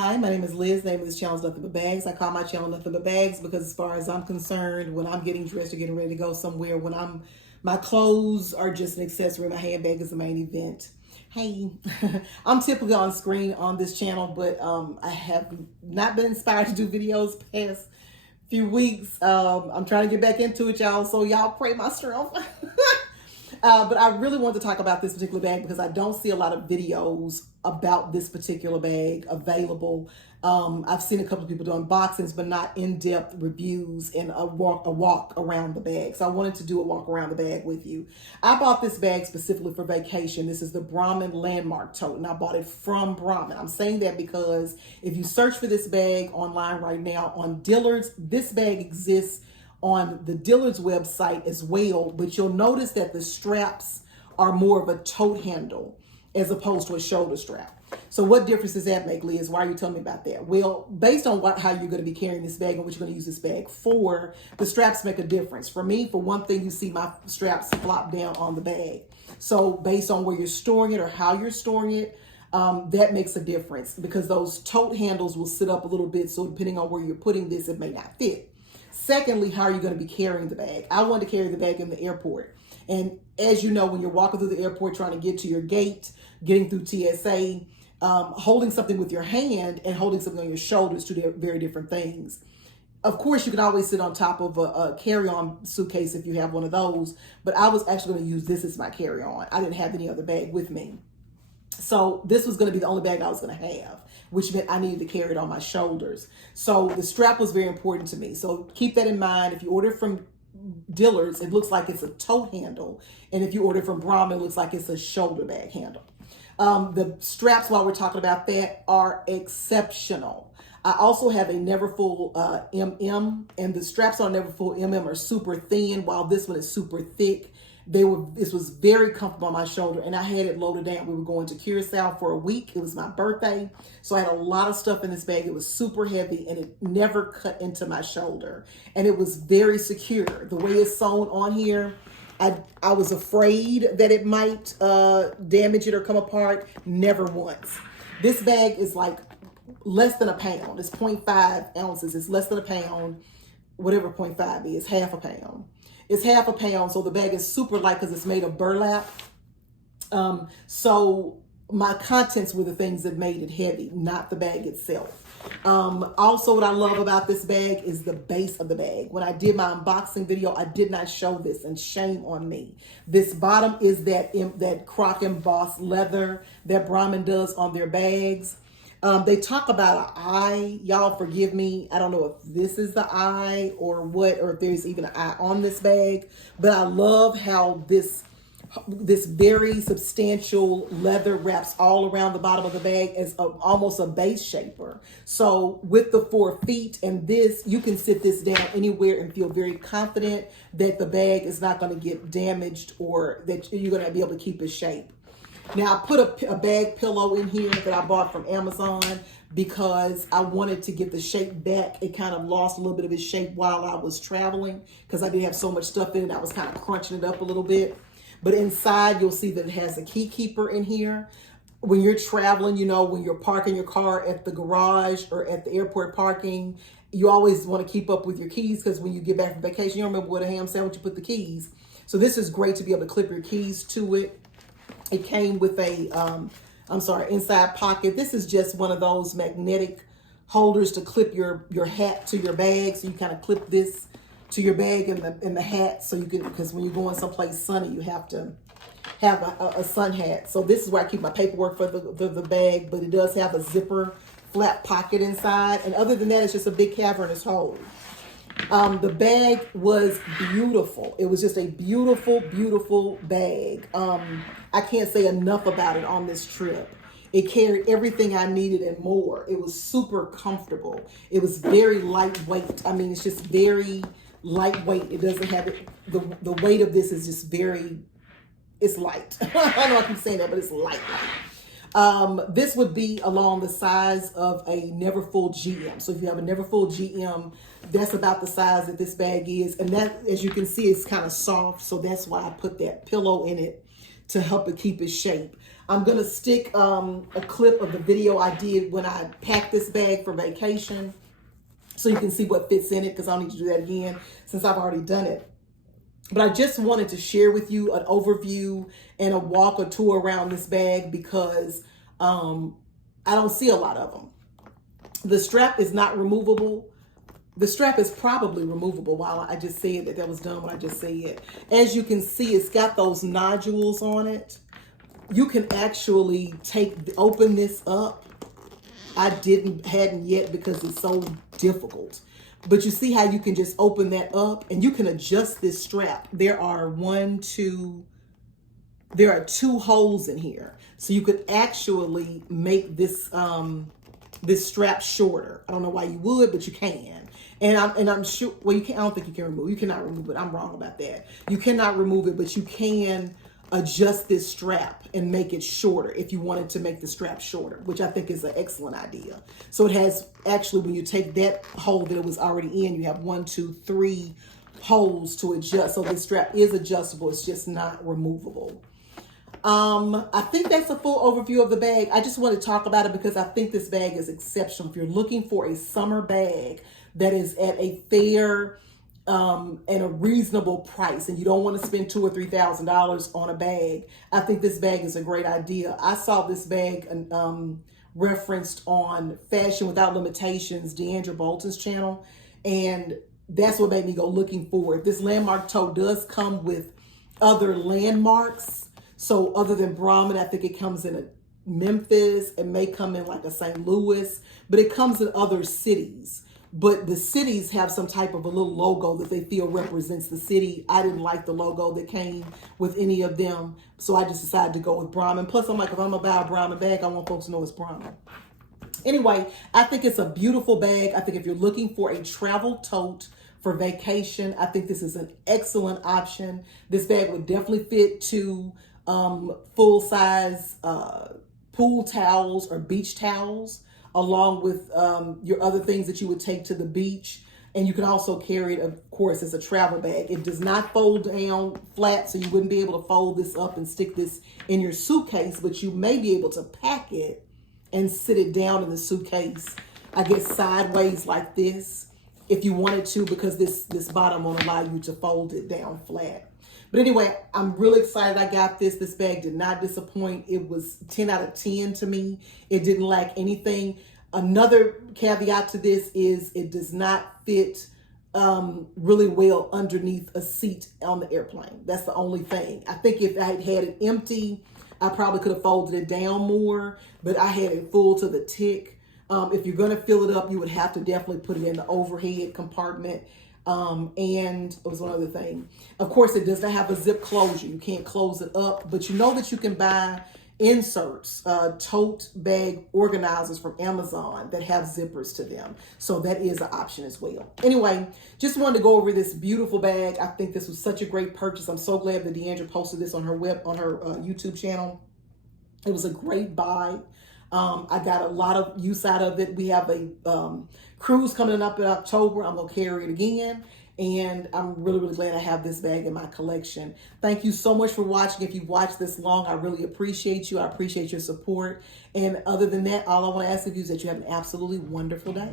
Hi, my name is Liz. The name of this channel is Nothing But Bags. I call my channel Nothing But Bags because as far as I'm concerned, when I'm getting dressed or getting ready to go somewhere, my clothes are just an accessory. My handbag is the main event. Hey, I'm typically on screen on this channel, but I have not been inspired to do videos past few weeks. I'm trying to get back into it, y'all. So y'all pray my strength. But I really want to talk about this particular bag because I don't see a lot of videos about this particular bag available. I've seen a couple of people do unboxings, but not in-depth reviews and a walk around the bag. So I wanted to do a walk around the bag with you. I bought this bag specifically for vacation. This is the Brahmin Landmark Tote, and I bought it from Brahmin. I'm saying that because if you search for this bag online right now on Dillard's, this bag exists on the Dillard's website as well, but you'll notice that the straps are more of a tote handle as opposed to a shoulder strap. So what difference does that make, Liz? Why are you telling me about that? Well, based on how you're going to be carrying this bag and what you're going to use this bag for, the straps make a difference. For me, for one thing, you see my straps flop down on the bag. So based on where you're storing it or how you're storing it, that makes a difference because those tote handles will sit up a little bit. So depending on where you're putting this, it may not fit. Secondly, how are you going to be carrying the bag? I wanted to carry the bag in the airport. And as you know, when you're walking through the airport trying to get to your gate, getting through TSA, holding something with your hand and holding something on your shoulders, two very different things. Of course, you can always sit on top of a carry-on suitcase if you have one of those, but I was actually going to use this as my carry-on. I didn't have any other bag with me. So this was going to be the only bag I was going to have, which meant I needed to carry it on my shoulders. So the strap was very important to me. So keep that in mind. If you order from Dillard's, it looks like it's a tote handle. And if you order from Brahmin, it looks like it's a shoulder bag handle. The straps, while we're talking about that, are exceptional. I also have a Neverfull MM, and the straps on Neverfull MM are super thin, while this one is super thick. This was very comfortable on my shoulder, and I had it loaded down. We were going to Curacao for a week. It was my birthday, so I had a lot of stuff in this bag. It was super heavy, and it never cut into my shoulder, and it was very secure. The way it's sewn on here, I was afraid that it might damage it or come apart. Never once. This bag is like less than a pound. It's 0.5 ounces. It's less than a pound. Whatever 0.5 is, half a pound. It's half a pound, so the bag is super light because it's made of burlap. So my contents were the things that made it heavy, not the bag itself. Also, what I love about this bag is the base of the bag. When I did my unboxing video, I did not show this, and shame on me. This bottom is that croc embossed leather that Brahmin does on their bags. They talk about an eye. Y'all forgive me. I don't know if this is the eye or what, or if there's even an eye on this bag, but I love how this very substantial leather wraps all around the bottom of the bag as almost a base shaper. So with the 4 feet and this, you can sit this down anywhere and feel very confident that the bag is not going to get damaged or that you're going to be able to keep its shape. Now, I put a bag pillow in here that I bought from Amazon because I wanted to get the shape back. It kind of lost a little bit of its shape while I was traveling because I did have so much stuff in it. I was kind of crunching it up a little bit. But inside, you'll see that it has a key keeper in here. When you're traveling, when you're parking your car at the garage or at the airport parking, you always want to keep up with your keys because when you get back from vacation, you don't remember what a ham sandwich you put the keys. So this is great to be able to clip your keys to it. It came with a, inside pocket. This is just one of those magnetic holders to clip your hat to your bag. So you kind of clip this to your bag and the hat. So you can, because when you're going someplace sunny, you have to have a sun hat. So this is where I keep my paperwork for the bag, but it does have a zipper flap pocket inside. And other than that, it's just a big cavernous hole. The bag was beautiful. It was just a beautiful, beautiful bag. I can't say enough about it on this trip. It carried everything I needed and more. It was super comfortable. It was very lightweight. I mean, it's just very lightweight. It doesn't have it. The weight of this is just it's light. I know I keep saying that, but it's light. This would be along the size of a Neverfull GM. So if you have a Neverfull GM, that's about the size that this bag is. And that, as you can see, it's kind of soft. So that's why I put that pillow in it to help it keep its shape. I'm going to stick a clip of the video I did when I packed this bag for vacation so you can see what fits in it, because I don't need to do that again since I've already done it. But I just wanted to share with you an overview and a walk or tour around this bag because I don't see a lot of them. The strap is not removable. The strap is probably removable. While I just said that was done when I just said. As you can see, it's got those nodules on it. You can actually open this up. I hadn't yet because it's so difficult. But you see how you can just open that up and you can adjust this strap. There are two holes in here. So you could actually make this this strap shorter. I don't know why you would, but you can. And I'm sure, well, you can't, I don't think you can remove it. You cannot remove it. I'm wrong about that. You cannot remove it, but you can adjust this strap and make it shorter if you wanted to make the strap shorter, which I think is an excellent idea. So it has actually, when you take that hole that it was already in, you have 1, 2, 3 holes to adjust. So this strap is adjustable. It's just not removable. I think that's a full overview of the bag. I just want to talk about it because I think this bag is exceptional. If you're looking for a summer bag that is at a fair and a reasonable price, and you don't want to spend $2,000 or $3,000 on a bag, I think this bag is a great idea. I saw this bag referenced on Fashion Without Limitations, Deandra Bolton's channel, and that's what made me go looking for it. This landmark tote does come with other landmarks. So other than Brahmin, I think it comes in a Memphis. It may come in like a St. Louis, but it comes in other cities. But the cities have some type of a little logo that they feel represents the city. I didn't like the logo that came with any of them, so I just decided to go with Brahmin. Plus, I'm like, if I'm gonna buy a Brahmin bag, I want folks to know it's Brahmin. Anyway, I think it's a beautiful bag. I think if you're looking for a travel tote for vacation, I think this is an excellent option. This bag would definitely fit to full-size pool towels or beach towels, along with your other things that you would take to the beach. And you can also carry it, of course, as a travel bag. It does not fold down flat, so you wouldn't be able to fold this up and stick this in your suitcase, but you may be able to pack it and sit it down in the suitcase, I guess sideways like this, if you wanted to, because this bottom won't allow you to fold it down flat. But anyway, I'm really excited I got this. This bag did not disappoint. It was 10 out of 10 to me. It didn't lack anything. Another caveat to this is it does not fit really well underneath a seat on the airplane. That's the only thing. I think if I had had it empty, I probably could have folded it down more, but I had it full to the tick. If you're going to fill it up, you would have to definitely put it in the overhead compartment. And it was one other thing. Of course, it does not have a zip closure. You can't close it up, but you know that you can buy inserts, tote bag organizers from Amazon that have zippers to them. So that is an option as well. Anyway, just wanted to go over this beautiful bag. I think this was such a great purchase. I'm so glad that Deandra posted this on her YouTube channel. It was a great buy. I got a lot of use out of it. We have a cruise coming up in October. I'm going to carry it again. And I'm really, really glad I have this bag in my collection. Thank you so much for watching. If you've watched this long, I really appreciate you. I appreciate your support. And other than that, all I want to ask of you is that you have an absolutely wonderful day.